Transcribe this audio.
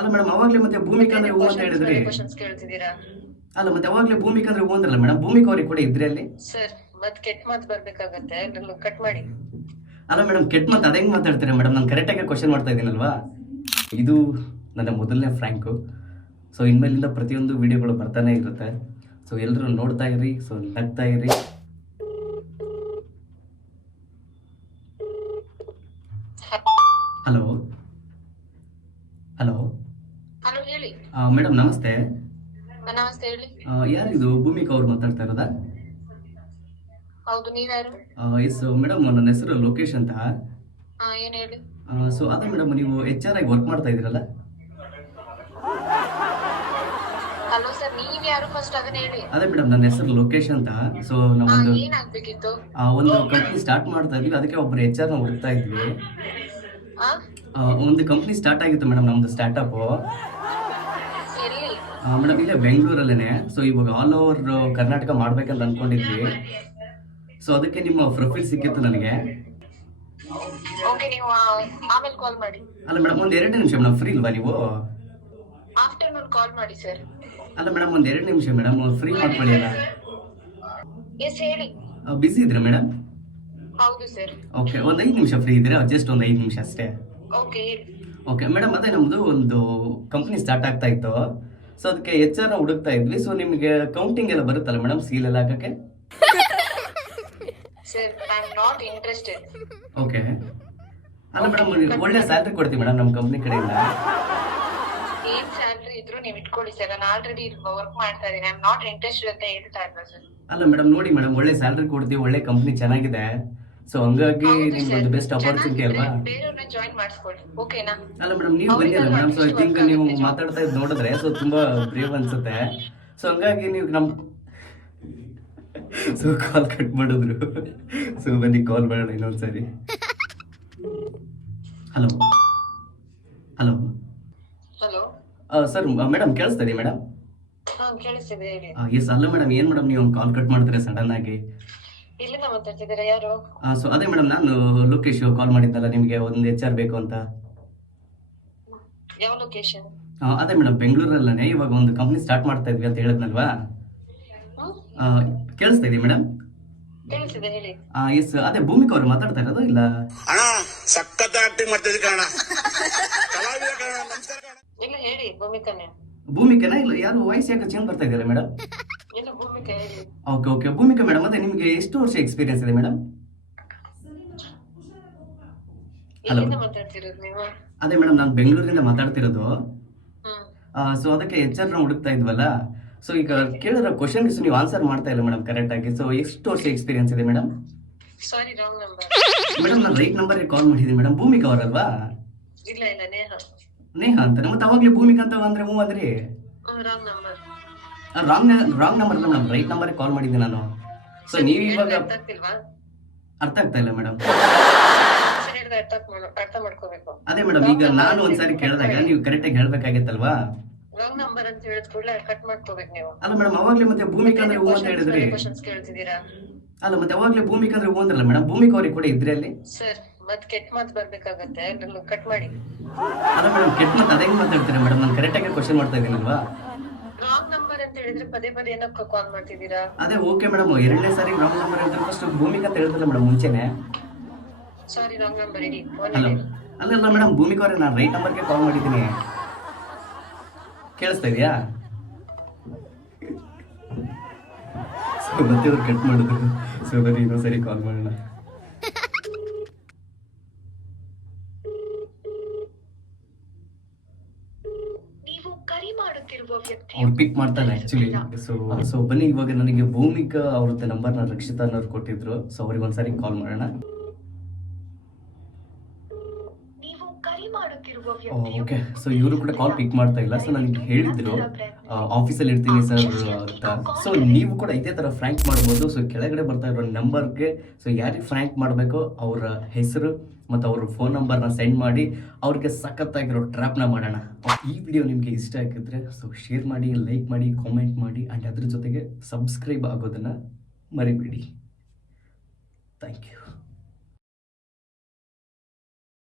ಅಲ್ಲ ಮೇಡಮ್ ಅವಾಗ್ಲೇ ಮತ್ತೆ ಭೂಮಿಕಾ ಅಂದ್ರೆ ಹೂ ಅಂತ ಹೇಳಿದ್ರಿ. ಕ್ವಶನ್ಸ್ ಕೇಳ್ತಿದ್ದೀರಾ? ಅಲ್ಲ ಮತ್ತೆ ಅವಾಗ್ಲೇ ಭೂಮಿಕಾ ಅಂದ್ರೆ ಹೂ ಅಂದ್ರಲ್ಲ ಮೇಡಮ್, ಭೂಮಿಕಾ ಅವ್ರಿಗೆ ಕೂಡ ಇದ್ರಿ ಅಲ್ಲಿ. ಸರ್ ಮತ್ ಕೆಟ್ಟ ಮಾತು ಬರ್ಬೇಕಾಗತ್ತೆ, ಕಟ್ ಮಾಡಿ. ಅಲ್ಲ ಮೇಡಮ್ ಕೆಟ್ಟ ಮಾತು ಅದ ಹೆಂಗ್ ಮಾತಾಡ್ತೀರಾ ಮೇಡಮ್, ನಾನು ಕರೆಕ್ಟಾಗಿ ಕ್ವಶನ್ ಮಾಡ್ತಾ ಇದ್ದೀನಲ್ವಾ. ಇದು ನನ್ನ ಮೊದಲನೇ ಫ್ರ್ಯಾಂಕು. ಸೊ ಇನ್ಮೇಲಿಂದ ಪ್ರತಿಯೊಂದು ವಿಡಿಯೋಗಳು ಬರ್ತಾನೆ ಇರುತ್ತೆ. ಸೊ ಎಲ್ಲರೂ ನೋಡ್ತಾ ಇರಿ, ಸೊ ನಗ್ತಾ ಇರಿ. ಹಲೋ ಹಲೋ ಹಲೋ ಹೇಳಿ. ಮೇಡಮ್ ನಮಸ್ತೆ. ನಮಸ್ತೆ ಹೇಳಿ. ಯಾರಿದು ಭೂಮಿಕಾ ಅವ್ರು ಮಾತಾಡ್ತಾ ಇರೋದಾ? ಹೌದು, ನೀವ್ಯಾರು? ಎಸ್ ಮೇಡಮ್, ನನ್ನ ಹೆಸರು ಲೋಕೇಶ್ ಅಂತ. ಏನ್ ಹೇಳಿ. ಸೊ ಅದೇ ಮೇಡಮ್, ನೀವು HR ಆಗಿ ವರ್ಕ್ ಮಾಡ್ತಾ ಇದ್ದೀರಲ್ಲ? ಹಲೋ ಸರ್, ನೀವ್ ಯಾರು ಫಸ್ಟ್ ಅದನ್ನ ಹೇಳಿ. ಅದೇ ಮೇಡಮ್, ನನ್ನ ಹೆಸರು ಲೋಕೇಶ್ ಅಂತ. ಸೊ ನಾವೊಂದು ಏನಾಗ್ಬೇಕಿತ್ತು? ಒಂದು ಕಂಪ್ನಿ ಸ್ಟಾರ್ಟ್ ಮಾಡ್ತಾ ಇದ್ವಿ, ಅದಕ್ಕೆ ಒಬ್ರು HR ನ ಹುಡುಕ್ತಾ ಇದ್ವಿ. ಒಂದು ಕಂಪ್ನಿ ಸ್ಟಾರ್ಟ್ ಆಗಿತ್ತು ಮೇಡಮ್, ನಮ್ದು ಸ್ಟಾರ್ಟಪ್ ಎಲ್ಲಿ? ಮೇಡಮ್ ಇಲ್ಲೇ ಬೆಂಗಳೂರಲ್ಲೇನೆ. ಸೊ ಇವಾಗ ಆಲ್ ಓವರ್ ಕರ್ನಾಟಕ ಮಾಡ್ಬೇಕಂತ ಅನ್ಕೊಂಡಿದ್ವಿ. ಸೊ ಅದಕ್ಕೆ ನಿಮ್ಮ ಪ್ರೊಫೈಲ್ ಸಿಕ್ಕಿತ್ತು ನನಗೆ. ಓಕೆ, ನೀವು ಆಮೇಲೆ ಕಾಲ್ ಮಾಡಿ. ಅಲ್ಲ ಮೇಡಮ್, ಒಂದು 2 ನಿಮಿಷ ಮೇಡಮ್, ಫ್ರೀ ಇಲ್ವಾ ನೀವು? ಆಫ್ಟರ್ನೂನ್ ಕಾಲ್ ಮಾಡಿ ಸರ್. ಅಲ್ಲ ಮೇಡಮ್, ಒಂದು 2 ನಿಮಿಷ ಮೇಡಮ್, ಫ್ರೀ ಮಾಡ್ಕೊಳ್ಳಿ ಅಲ್ಲ. ಎಸ್ ಹೇಳಿ. ಬಿಸಿ ಇದ್ರೆ ಮೇಡಮ್? ಹೌದು ಸರ್. ಓಕೆ, ಒಂದು 5 ನಿಮಿಷ ಫ್ರೀ ಇದ್ದೀರಾ? ಜಸ್ಟ್ ಒಂದು 5 ನಿಮಿಷ ಅಷ್ಟೇ. ಓಕೆ ಹೇಳಿ. ಓಕೆ ಮೇಡಮ್, ಅದೇ ನಮ್ಮದು ಒಂದು ಕಂಪ್ನಿ ಸ್ಟಾರ್ಟ್ ಆಗ್ತಾ ಇತ್ತು. ಸೊ ಅದಕ್ಕೆ HR ನ ಹುಡುಕ್ತಾ ಇದ್ವಿ. ಸೊ ನಿಮಗೆ ಕೌಂಟಿಂಗ್ ಎಲ್ಲ ಬರುತ್ತಲ್ಲ ಮೇಡಮ್, ಸೀಲ್ ಎಲ್ಲ ಹಾಕಕ್ಕೆ? Sir I am not interested. Okay. ಅಲ್ಲ ಮೇಡಮ್, ಒಳ್ಳೆ ಸ್ಯಾಲ್ರಿ ಕೊಡ್ತೀವಿ ಮೇಡಮ್ ನಮ್ಮ ಕಂಪ್ನಿ ಕಡೆಯಿಂದ. ಏನ್ ಸ್ಯಾಲ್ರಿ ಇದ್ರು ನೀವು ಇಟ್ಕೊಳ್ಳಿ ಸರ್, ನಾನು ಆಲ್ರೆಡಿ ವರ್ಕ್ ಮಾಡ್ತಾ ಇದ್ದೀನಿ. ಐ ಆಮ್ ನಾಟ್ ಇಂಟ್ರೆಸ್ಟೆಡ್ ಅಂತ ಹೇಳ್ತಾ ಇಲ್ಲ ಸರ್. ಅಲ್ಲ ಮೇಡಮ್ ನೋಡಿ ಮೇಡಮ್, ಒಳ್ಳೆ ಸ್ಯಾಲ್ರಿ ಕೊಡ್ತೀವಿ, ಒಳ್ಳೆ ಕಂಪ್ನಿ ಚೆನ್ನಾಗಿದೆ. ಸೊ ಹಂಗಾಗಿ ನಿಮ್ಗೆ ಒಂದು ಬೆಸ್ಟ್ ಅಪರ್ಚುನಿಟಿ ಅಲ್ವಾ? ಬೇರೆಯವ್ರನ್ನ ಜಾಯಿನ್ ಮಾಡಿಸ್ಕೊಳ್ಳಿ, ಓಕೆನಾ? ಅಲ್ಲ ಮೇಡಮ್, ನೀವು ಬಂದಿಲ್ಲ ಮೇಡಮ್. ಸೊ ಐ ಥಿಂಕ್ ನೀವು ಮಾತಾಡ್ತಾ ಇದ್ದು ನೋಡಿದ್ರೆ ಸೊ ತುಂಬಾ ಬ್ರೇವ್ ಅನ್ಸುತ್ತೆ. ಸೊ ಹಂಗಾಗಿ ನೀವು ಸೊ ಕಾಲ್ ಕಟ್ ಮಾಡಿದ್ರು. ಸೊ ಬನ್ನಿ ಕಾಲ್ ಮಾಡೋಣ ಇನ್ನೊಂದ್ಸರಿ. Hello hello hello sir, madam ಕೇಳಿಸ್ತಾ ಇದೆಯಾ ಮೇಡಮ್? ಕೇಳಿಸ್ತಿದೆ ಹೇಳಿ. ಎಸ್. ಅಲ್ಲ ಮೇಡಮ್, ಏನ್ ಮೇಡಮ್ ನೀವು ಕಾಲ್ ಕಟ್ ಮಾಡ್ತೀರಾ ಸಡನ್ ಆಗಿ? ಇಲ್ಲಿಂದ ಮಾತಾಡ್ತಿದ್ದೀರಾ, ಯಾರು? ಸೊ ಅದೇ ಮೇಡಮ್, ನಾನು ಲೋಕೇಶ್ ಕಾಲ್ ಮಾಡಿದ್ದಲ್ಲ ನಿಮಗೆ, ಒಂದು HR ಬೇಕು ಅಂತ. ಯಾವ ಲೊಕೇಶನ್? ಅದೇ ಮೇಡಮ್, ಬೆಂಗಳೂರಲ್ಲೇ ಇವಾಗ ಒಂದು ಕಂಪ್ನಿ ಸ್ಟಾರ್ಟ್ ಮಾಡ್ತಾ ಇದ್ವಿ ಅಂತ ಹೇಳಿದ್ನಲ್ವಾ. ಕೇಳಿಸ್ತಾ ಇದೆಯಾ ಮೇಡಮ್? ಕೇಳಿಸ್ತಿದೆ ಹೇಳಿ. ಎಸ್, ಅದೇ ಭೂಮಿಕಾ ಅವರು ಮಾತಾಡ್ತಾ ಇರೋದು ಇಲ್ಲ? ಇಲ್ಲ ಹೇಳಿ, ಭೂಮಿಕಾನೇ. ಭೂಮಿಕಾನ? ಇಲ್ಲ, ಯಾರು ವಾಯ್ಸ್ ಯಾಕೆ ಚೇಂಜ್ ಬರ್ತಾ ಇದೆಯಲ್ಲ ಮೇಡಮ್? ಇಲ್ಲ ಭೂಮಿಕಾ ಹೇಳಿ. Okay okay, Bhumika madam. ಅದೇ ನಿಮಗೆ ಎಷ್ಟು ವರ್ಷ ಎಕ್ಸ್ಪೀರಿಯನ್ಸ್ ಇದೆ ಮೇಡಮ್? ಹಲೋ, ಮಾತಾಡ್ತಿರೋದು ನೀವು? ಅದೇ ಮೇಡಮ್, ನಾನು ಬೆಂಗಳೂರಿಂದ ಮಾತಾಡ್ತಿರೋದು. ಸೊ ಅದಕ್ಕೆ HR ನ ಹುಡುಕ್ತಾ ಇದ್ವಲ್ಲ. ಸೊ ಈಗ ಕೇಳಿರೋ ಕ್ವಶನ್ಸ್ ನೀವು ಆನ್ಸರ್ ಮಾಡ್ತಾ ಇಲ್ಲ ಮೇಡಮ್ ಕರೆಕ್ಟ್ ಆಗಿ. ಸೊ ಎಷ್ಟು ವರ್ಷ ಎಕ್ಸ್ಪೀರಿಯನ್ಸ್ ಇದೆ ಮೇಡಮ್? ಸಾರಿ, ರಾಂಗ್ ನಂಬರ್. ಮೇಡಮ್, ನಾನು ರೈಟ್ ನಂಬರ್ಗೆ ಕಾಲ್ ಮಾಡಿದ್ದೀನಿ ಮೇಡಮ್. ಭೂಮಿಕಾ ಅವರಲ್ವಾ? ಇಲ್ಲ ಇಲ್ಲ, ನೇಹ. ನೇಹ ಅಂತ? ಮತ್ತೆ ಅವಾಗಲೇ ಭೂಮಿಕಾ ಅಂತ ಅಂದ್ರೆ ಹ್ಞೂ ಅಂದ್ರೆ ರಾಂಗ್ ನಂಬರ್. ರಾಂಗ್ ನಂಬರ್ ಅಲ್ಲ ಮೇಡಮ್, ರೈಟ್ ನಂಬರ್ಗೆ ಕಾಲ್ ಮಾಡಿದ್ದೀನಿ ನಾನು. ಸೊ ನೀವು ಇವಾಗ ಅರ್ಥ ಆಗ್ತಾ ಇಲ್ಲ ಮೇಡಮ್. ಅರ್ಥ ಮಾಡ್ಕೋಬೇಕು. ಅದೇ ಮೇಡಮ್, ಈಗ ನಾನು ಒಂದ್ಸಾರಿ ಕೇಳಿದಾಗ ನೀವು ಕರೆಕ್ಟಾಗಿ ಹೇಳ್ಬೇಕಾಗಿತ್ತಲ್ವಾ? ರಾಂಗ್ ನಂಬರ್ ಅಂತ ಹೇಳಿದ ಕೂಡಲೇ ಕಟ್ ಮಾಡ್ಕೋಬೇಕು ನೀವು. ಅಲ್ಲ ಮೇಡಮ್, ಅವಾಗಲೇ ಮತ್ತೆ ಭೂಮಿಕಾ ಅಂದ್ರೆ ಹ್ಞೂ ಅಂತ ಹೇಳಿದ್ರಿ. ಕ್ವಶನ್ಸ್ ಕೇಳ್ತಿದ್ದೀರಾ? ಅಲ್ಲ ಮತ್ತೆ ಅವಾಗಲೇ ಭೂಮಿಕಾ ಅಂದ್ರೆ ಹ್ಞೂ ಅಂದ್ರಲ್ಲ ಮೇಡಮ್, ಭೂಮಿಕಾ ಅವ್ರಿಗೆ ಕೂಡ ಇದ್ರಿ ಅಲ್ಲಿ? ಸರ್ ಮತ್ ಕೆಟ್ಟ ಮಾತು ಬರ್ಬೇಕಾಗತ್ತೆ, ಕಟ್ ಮಾಡಿ. ಅಲ್ಲ ಮೇಡಮ್, ಕೆಟ್ಟ ಮಾತು ಅದೇ ಹೆಂಗ್ ಮಾತಾಡ್ತೀರಾ ಮೇಡಮ್, ನಾನು ಕರೆಕ್ಟಾಗಿ ಕ್ವಶನ್ ಮಾಡ್ತಾ ಇದ್ದೀನಲ್ವಾ? ರಾಂಗ್ ನಂಬರ್ ಅಂತ ಹೇಳಿದ್ರೆ ಪದೇ ಪದೇ ಏನಕ್ಕೆ ಕಾಲ್ ಮಾಡ್ತಿದ್ದೀರಾ? ಅದೇ ಓಕೆ ಮೇಡಮ್, 2ನೇ ಸಾರಿ ರಾಂಗ್ ನಂಬರ್ ಅಂತ ಫಸ್ಟ್ ಭೂಮಿಕಾ ಅಂತ ಹೇಳ್ತಲ್ಲ ಮೇಡಮ್ ಮುಂಚೆನೆ. ಸಾರಿ, ರಾಂಗ್ ನಂಬರ್ ಇಡಿ. ಹಲೋ, ಅಲ್ಲ ಮೇಡಮ್, ಭೂಮಿಕಾ ಅವ್ರೆ, ನಾನು ರೈಟ್ ನಂಬರ್ಗೆ ಕಾಲ್ ಮಾಡಿದ್ದೀನಿ. ಕೇಳಿಸ್ತಾ ಇದೆಯಾ? ಸೊ ಮತ್ತೆ ಅವ್ರು ಕಟ್ ಮಾಡಿದ್ರು. ಸೊ ಬರೀ ಇನ್ನೊಂದ್ಸರಿ ಕಾಲ್ ಮಾಡೋಣ. ಅವ್ರು ಪಿಕ್ ಮಾಡ್ತಾರೆ ಆಕ್ಚುಲಿ. ಸೊ ಬನ್ನಿ, ಇವಾಗ ನನಗೆ ಭೂಮಿಕಾ ಅವ್ರದ್ದು ನಂಬರ್ನ ರಕ್ಷಿತಾ ಅನ್ನೋರು ಕೊಟ್ಟಿದ್ರು. ಸೊ ಅವ್ರಿಗೆ ಒಂದ್ಸರಿ ಕಾಲ್ ಮಾಡೋಣ. ಓಕೆ, ಸೊ ಇವರು ಕೂಡ ಕಾಲ್ ಪಿಕ್ ಮಾಡ್ತಾ ಇಲ್ಲ. ಸೊ ನನಗೆ ಹೇಳಿದ್ರು ಆಫೀಸಲ್ಲಿ ಇರ್ತೀನಿ ಸರ್ ಅಂತ. ಸೊ ನೀವು ಕೂಡ ಇದೇ ಥರ ಫ್ರ್ಯಾಂಕ್ ಮಾಡ್ಬೋದು. ಸೊ ಕೆಳಗಡೆ ಬರ್ತಾ ಇರೋ ನಂಬರ್ಗೆ ಸೊ ಯಾರಿಗೆ ಫ್ರ್ಯಾಂಕ್ ಮಾಡಬೇಕೋ ಅವರ ಹೆಸರು ಮತ್ತು ಅವ್ರ ಫೋನ್ ನಂಬರ್ನ ಸೆಂಡ್ ಮಾಡಿ ಅವ್ರಿಗೆ ಸಖತ್ತಾಗಿರೋ ಟ್ರ್ಯಾಪ್ನ ಮಾಡೋಣ. ಈ ವಿಡಿಯೋ ನಿಮಗೆ ಇಷ್ಟ ಆಗಿದ್ರೆ ಸೊ ಶೇರ್ ಮಾಡಿ, ಲೈಕ್ ಮಾಡಿ, ಕಾಮೆಂಟ್ ಮಾಡಿ, ಆ್ಯಂಡ್ ಅದ್ರ ಜೊತೆಗೆ ಸಬ್ಸ್ಕ್ರೈಬ್ ಆಗೋದನ್ನು ಮರಿಬೇಡಿ. Thank you.